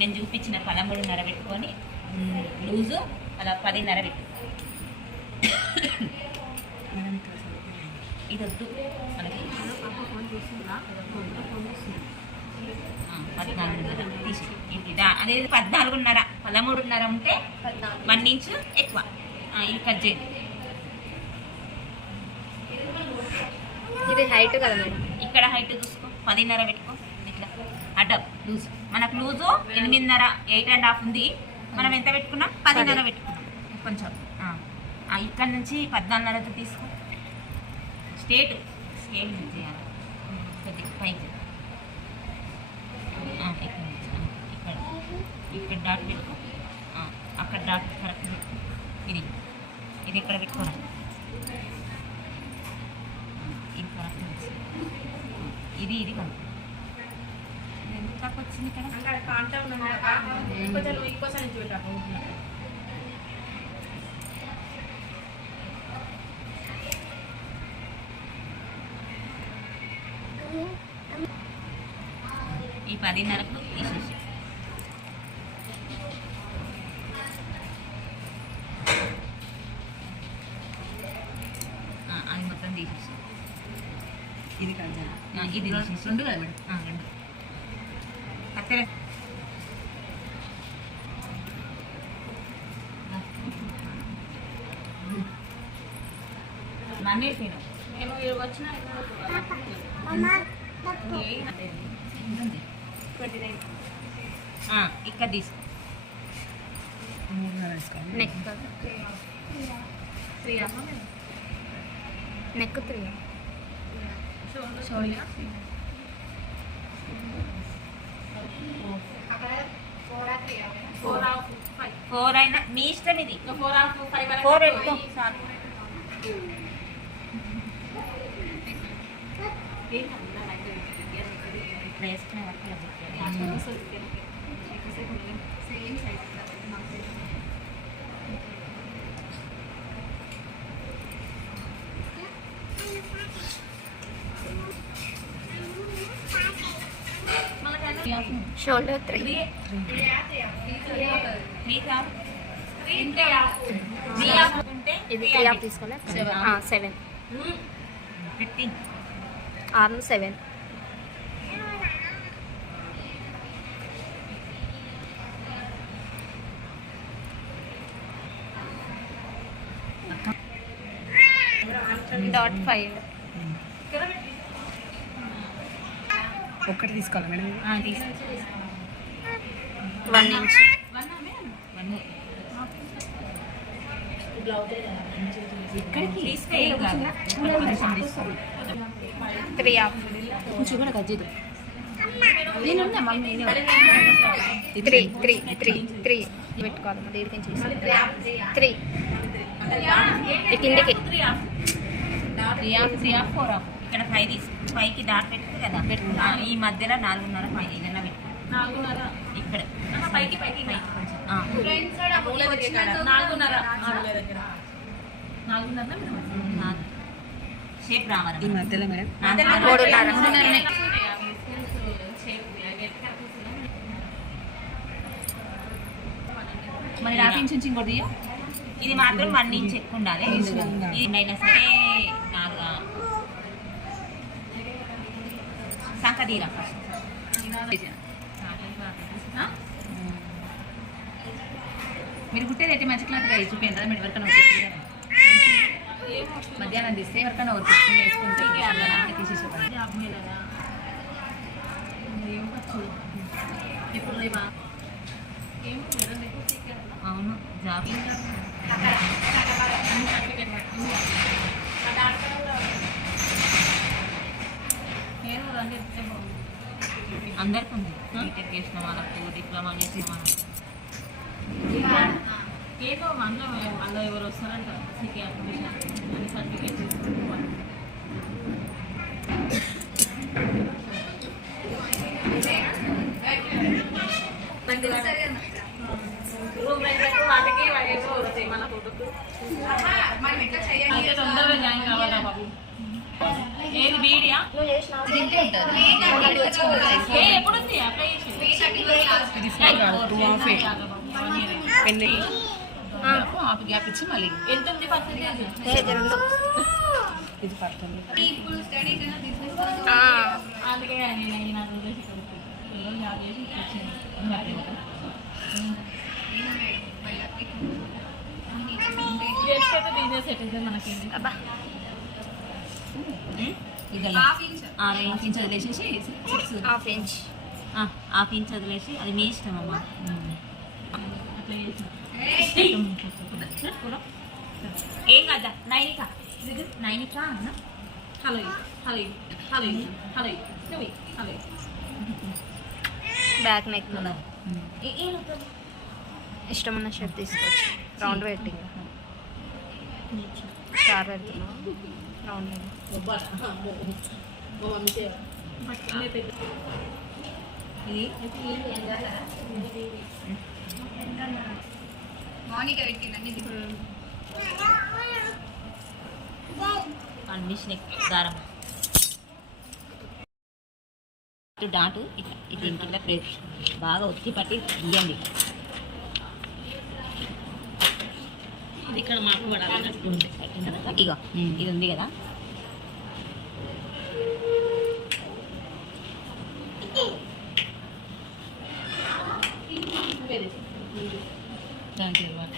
నేను చూపించిన 13.5 పెట్టుకొని లూజు అలా 10.5 పెట్టు. ఇది వద్దు మనకి 14.5 తీసి అనేది 14.5 13.5 ఉంటే 1 ఇంచ్ ఎక్కువ. ఇది కట్ చేయండి. ఇది హైట్ కదా మేడం, ఇక్కడ హైట్ చూసుకో 10.5 పెట్టుకో. ఇట్లా అడ్డం లూజ్ మనకు లూజు 8.5 8.5 ఉంది. మనం ఎంత పెట్టుకున్నాం 10.5 పెట్టుకున్నాం. కొంచెం ఇక్కడ నుంచి 14.5 తీసుకో. స్కేల్ చేయాలి కొద్దిగా పైకి. ఇక్కడ డాట్ పెట్టుకో. అక్కడ డాట్ కరెక్ట్ పెట్టుకో. ఇది ఇక్కడ పెట్టుకోరా. ఇది కరెక్ట్ ఇది కరెక్ట్. ఎంత తక్కువ వచ్చింది ఇక్కడ. ఈ 10.5కు తీసేసి అది మొత్తం తీసేసి ఇది కాదు ఇది తీసేసి 2 కదా మేడం 2 కత్తెర నన్నేసినా వచ్చిన ఇక్కడ తీసుకో. నెక్ 3 4 అయినా మీ ఇష్టం. ఇది 4 పెట్టుకో చాలు. వేసుకునే వరకు షోల్డర్ 3 ఇది 3 తీసుకోలే 7 ఆర్మ్ 7 డాట్ 5 ఒక్కటి తీసుకోవాలి మేడం. 1 ఇంచ్ 3 కొంచెం కూడా కట్ చేయదు. 3 పెట్టుకోవాలి. దీనికి 3 కిందకి 3 ఇక్కడ 5 తీసుకో. 5కి డాట్ పెట్టుకో కదా. ఈ మధ్యలో 4.5 5 ఏదైనా పెట్టు. ఇక్కడ పైకి కొంచెం షేప్ రావాలి. ఈ మధ్యలో మేడం 3.5 మరి 1/2 ఇంచ్ నుంచి ఇంకోటి. ఇది మాత్రం 1 ఇంచ్ ఎక్కువ ఉండాలి. ఇది అయినా సరే సంకదీరా మీరు కుట్టేది అయితే మంచి క్లాత్గా చూపించారు కదా. మీరు ఎవరికైనా మధ్యాహ్నం తీస్తే ఎవరికైనా వచ్చి వేసుకుంటే తీసేసేవాళ్ళు. అవును జాబ్ అందరికి ఉంది. బీటెక్ చేసిన వాళ్ళకు, డిప్లొమా చేసిన వాళ్ళకు. ఏదో అందులో ఎవరు వస్తారంట సిటీ అప్లికేషన్ అని సర్టిఫికేట్ చేసుకోవాలి. రూమ్ రెంట్లకు వాటికి వస్తాయి మన ఫోటోకు. అయితే తొందరగా జాయిన్ కావాలా బాబు. ఏది బీడియా ఎప్పుడు అప్లై చేసి హాఫ్ గ్యాప్ ఇచ్చి మళ్ళీ రెండు ఇది పడుతుంది. అబ్బా ఇది ఇంచ్ వదిలేసేసి 6 హాఫ్ ఇంచ్ హాఫ్ ఇంచ్ వదిలేసి అది మీ ఇష్టం అమ్మా. ఏం కదా నైనిక నైనిక అన్న hello hello hello hello hello back neck ఇష్టమన్న షర్ట్ తీసుకోవచ్చు. రౌండ్ వెయిటింగ్ స్టార్ పెడుతున్నాం రౌండ్ మిషన్ దారం డాటు ఇది ఇంటిలో ప్లేట్ బాగా ఒత్తి పట్టి ఇవ్వండి. ఇది ఇక్కడ మాకు పడాలి. ఇగో ఇది ఉంది కదా,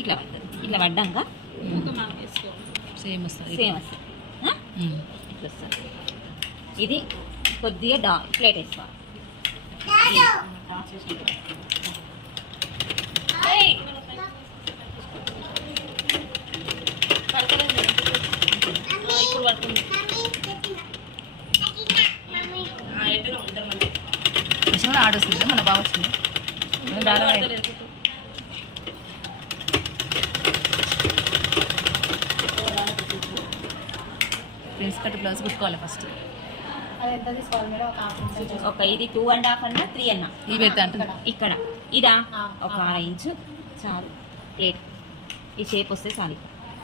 ఇట్లా పడుతుంది. ఇట్లా పడ్డాక సేమ్ వస్తుంది. సేమ్ వస్తుంది. ఇట్లా వస్తుంది. ఇది కొద్దిగా ప్లేట్ వేసుకోవాలి. ఇప్పుడు పడుతుంది. మిషన్ ఆర్డర్ వస్తుంది మన బాగా వస్తుంది. ప్రిన్స్ కట్ బ్లౌజ్ కుట్టుకోవాలి ఫస్ట్. ఒక ఇది 2.5 అన్న 3 అన్న ఈ పెద్ద అంటే ఇక్కడ ఇదా ఒక 1/2 ఇంచు చాలు. ప్లేట్ ఈ షేప్ వస్తే చాలు.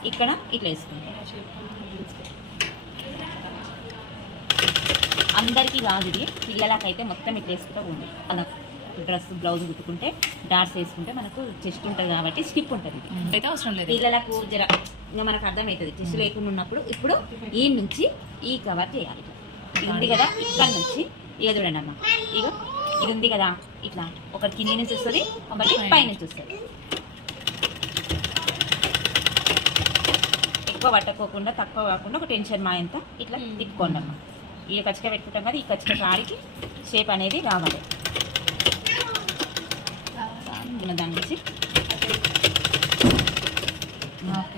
ఇక్కడ ఇట్లా వేసుకుంటాం. అందరికీ కాదు, ఇది పిల్లలకైతే మొత్తం ఇట్లా వేసుకుంటూ ఉంది. అలా డ్రెస్ బ్లౌజ్ కుట్టుకుంటే డాట్స్ వేసుకుంటే మనకు చెస్ట్ ఉంటుంది కాబట్టి స్టిప్ ఉంటుంది. అయితే అవసరం లేదు. పిల్లలకు జర ఇంకా మనకు అర్థమవుతుంది చెస్ట్ లేకుండా ఉన్నప్పుడు. ఇప్పుడు ఈ నుంచి ఈ కవర్ చేయాలి. ఇది ఉంది కదా, ఇక్కడ నుంచి ఇక చూడండి అమ్మ, ఇక ఇది ఉంది కదా, ఇట్లా ఒకటి కింది నుంచి వస్తుంది, ఒకటి పై నుంచి వస్తుంది. ఎక్కువ పట్టకోకుండా తక్కువ కాకుండా ఒక టెన్షన్ మా ఎంత ఇట్లా తిప్పుకోండి అమ్మ. ఈ కచ్చిక పెట్టుకుంటాం కదా, ఈ కచ్చిక కాడికి షేప్ అనేది రావాలి. దాని నుంచి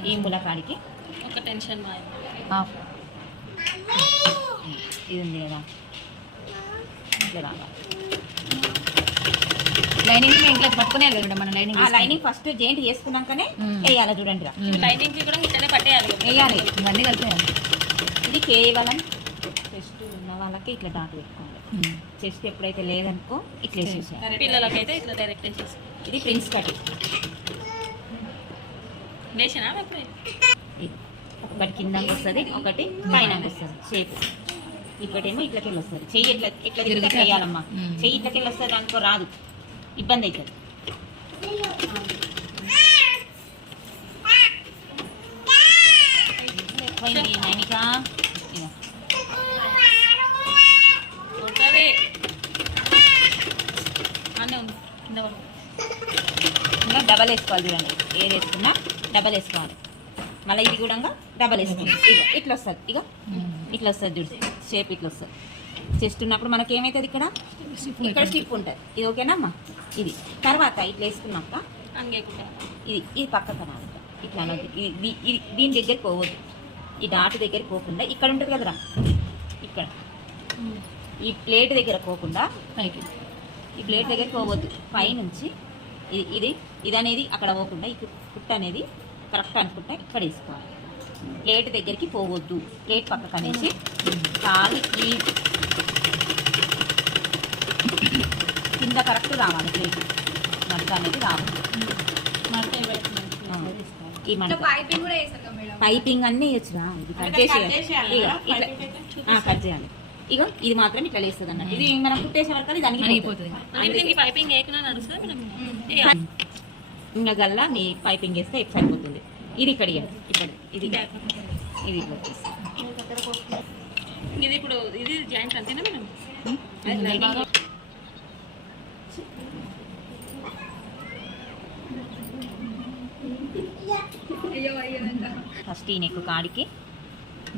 ఈ ముల కాడికి ఒక టెన్షన్ మా ఇది ఉంది కదా, ఇట్లా రావాలి. లైనింగ్ ఇంట్లో పట్టుకునే కదా మన లైనింగ్. ఆ లైనింగ్ ఫస్ట్ జాయింట్ చేసుకున్నాకనే వేయాలి. చూడండి లైనింగ్ కూడా ఇట్లనే పట్టేయాలి, వేయాలి. ఇవన్నీ కలిపేయాలి. ఇది కేవలం చెస్ట్ ఉన్న వాళ్ళకి ఇట్లా డాట్ పెట్టుకోవాలి. చెస్ట్ ఎప్పుడైతే లేదనుకో ఇట్లా వేసేసారు. పిల్లలకైతే ఇట్లా డైరెక్ట్ వేసేసి. ఇది ప్రిన్స్ కట్ ఒకటి కింద వస్తుంది, ఒకటి పైన వస్తుంది షేప్. ఇంకోటేమో ఇట్లకెళ్ళి వస్తుంది. చెయ్యి ఎట్లా ఎట్లా తిరిగి చేయాలమ్మా. చెయ్యి ఇట్లకెళ్ళి వస్తుంది అనుకో రాదు, ఇబ్బంది అవుతుంది. నైనిక ఇంకా డబల్ వేసుకోవాలి. చూడండి ఏది వేసుకున్నా డబల్ వేసుకోవాలి. మళ్ళీ ఇది కూడా డబల్ వేసుకోవాలి. ఇక ఇట్లా వస్తుంది, ఇక ఇట్లా వస్తుంది చూడు షేప్ ఇట్లా వస్తుంది. చెస్ట్ ఉన్నప్పుడు మనకి ఏమవుతుంది, ఇక్కడ ఇక్కడ స్టిప్ ఉంటుంది. ఇది ఓకేనమ్మా. ఇది తర్వాత ఇట్లా వేసుకున్నాక ఇది ఇది పక్కకు అనాలి. ఇట్లా అనద్దు, దీని దగ్గరికి పోవద్దు. ఈ డాట్ దగ్గరికి పోకుండా ఇక్కడ ఉంటుంది కదరా, ఇక్కడ ఈ ప్లేట్ దగ్గర పోకుండా పైకి, ఈ ప్లేట్ దగ్గరికి పోవద్దు. పైనుంచి ఇది ఇది అనేది అక్కడ పోకుండా ఈ కుట్ట అనేది కరెక్ట్ అనుకుంటా ఇక్కడ వేసుకోవాలి. ప్లేట్ దగ్గరికి పోవద్దు. ప్లేట్ పక్కకు అనేసి కాలు ఈ కింద కరెక్ట్ రావాలి. ప్లేట్ మడత అనేది రావాలి. ఈ మడత పైపింగ్ అన్నీ వేయచ్చురా. ఇది కట్ చేసేయాలి, కట్ చేయాలి. ఇక ఇది మాత్రం ఇట్లా లేస్తుంది అన్నట్టు. ఇది మనం కుట్టేసే వరకు ఇది అణిగిపోతుంది. పైపింగ్ వేయకుండా నడుస్తుంది ఇంకా గల్లా మీ పైపింగ్ వేస్తే ఎక్కువ సరిపోతుంది. ఇది ఇక్కడ ఇవ్వండి. ఇక్కడ ఇది ఇది ఇట్లా వచ్చేసి. ఇది ఇప్పుడు ఇది జాయింట్ అంతేనా మేడం? ఫస్ట్ ఈ నెక్ కాడికి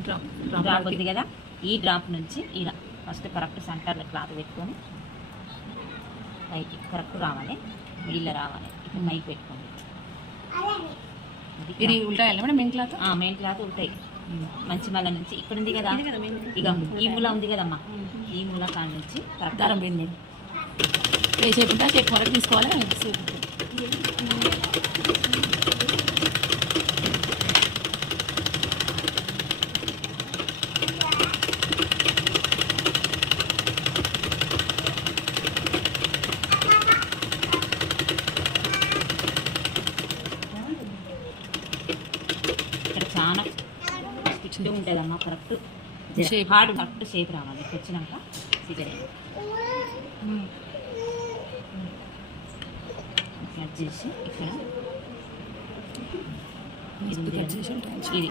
డ్రాప్ ఉంది కదా, ఈ డ్రాప్ నుంచి ఇలా ఫస్ట్ కరెక్ట్ సెంటర్లో క్లాత్ పెట్టుకొని పైకి కరెక్ట్ రావాలి, మిడిల్లో రావాలి. ఇప్పుడు పైకి పెట్టుకోండి. ఇది ఉల్టా madam main cloth? Main cloth ఉంటాయి. మంచి మళ్ళీ నుంచి ఇక్కడ ఉంది కదా, ఇక ఈ మూల ఉంది కదమ్మా, ఈ మూల కాడ నుంచి కరెక్ట్ దారం పోయింది మేడం. ఏ షేప్ ఉంటే షేప్ వరకు తీసుకోవాలి. ఇక్కడ చాలా స్టిచ్ ఉంటుందమ్మా, correct Shape. Hard correct shape రావాలి. ఇక్కడ వచ్చినాక సిజర్ కట్ చేసి ఇక్కడ ఇది ఉంది కట్ కదా, చేసి ఇది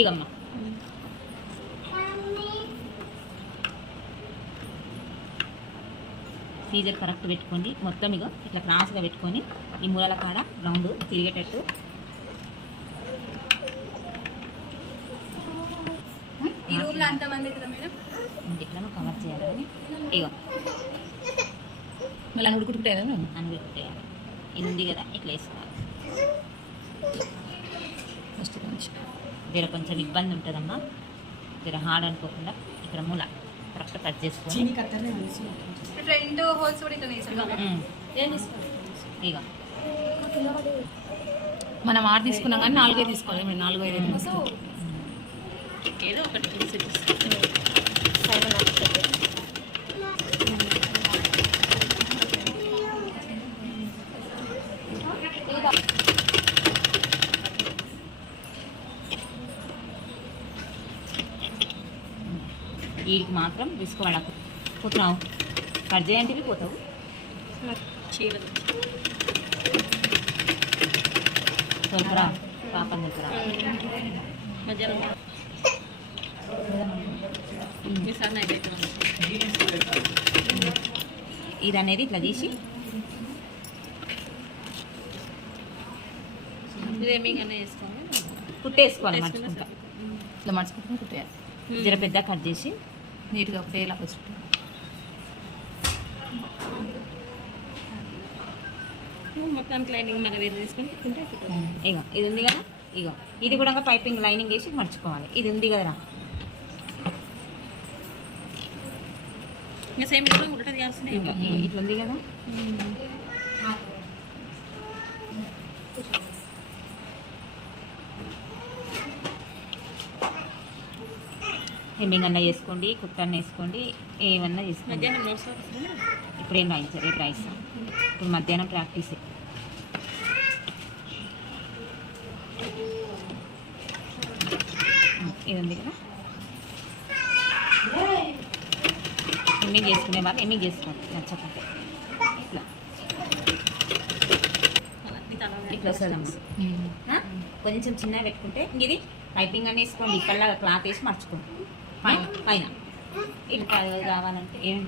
ఇగమ్మా సీజర్ కరెక్ట్ పెట్టుకోండి. మొత్తం ఇక ఇట్లా క్రాస్గా పెట్టుకొని ఈ మూలల కాడ రౌండ్ తిరిగేటట్టు ఈ రూమ్లో అంతమంది కదా మేడం? ఇట్లా కవర్ చేయాలని ఇగో మళ్ళీ ఉడుకుంటాయి కదా మేడం? అని పెట్టేయాలి. ఇది ఉంది కదా, ఇట్లా వేసుకోవాలి. ఫస్ట్ కొంచెం జర కొంచెం ఇబ్బంది ఉంటుందమ్మా, జర హార్డ్ అనుకోకుండా ఇక్కడ మూల కరెక్ట్ కట్ చేసుకొని రెండు హోల్స్ కూడా ఇక్కడ వేసాం. ఇక మనం 6 తీసుకున్నాం కానీ 4 తీసుకోవాలి మేడం. 4, 5 తీసుకోవాలి. ఏదో ఒకటి వీటికి మాత్రం తీసుకోవాలి. పోతున్నావు కట్ చేయంటివి పోతావు. తొలకరా పాపం దగ్గర ఇది అనేది ఇట్లా తీసి కుట్టేసుకోవాలి. మర్చుకుంటా ఇట్లా మర్చుకుంటున్నా కుట్టేయాలి. జర పెద్ద కట్ చేసి నీట్గా ఒకటేలా ఫస్ట్ మొత్తానికి లైనింగ్ మన వేరు తీసుకొని కుట్టుంటే ఇగో ఇది ఉంది కదా, ఇగో ఇది కూడా పైపింగ్ లైనింగ్ వేసి మర్చుకోవాలి. ఇది ఉంది కదరా, ఇంకా సేమ్ కూడా ఉల్టా తీయాల్సిన ఇగో ఇట్లా ఉంది కదా. హెమ్మింగ్ అన్న వేసుకోండి, కుక్కన్న వేసుకోండి, ఏమన్నా చేసుకోండి. మధ్యాహ్నం నోట్స్ వస్తుంది. ఇప్పుడు ఏం రాయించారు, రేపు రాయిస్తాం. ఇప్పుడు మధ్యాహ్నం ప్రాక్టీస్. ఇది ఉంది కదా, హెమ్మింగ్ చేసుకునే వాళ్ళు హెమ్మింగ్ చేసుకోండి. నచ్చకపోతే ఇట్లా ఇట్లా వస్తాం. కొంచెం చిన్నగా పెట్టుకుంటే ఇది పైపింగ్ అని వేసుకోండి. ఇక్కడ క్లాత్ వేసి మర్చుకోండి. పైన పైన ఇట్లా కావాలంటే ఏం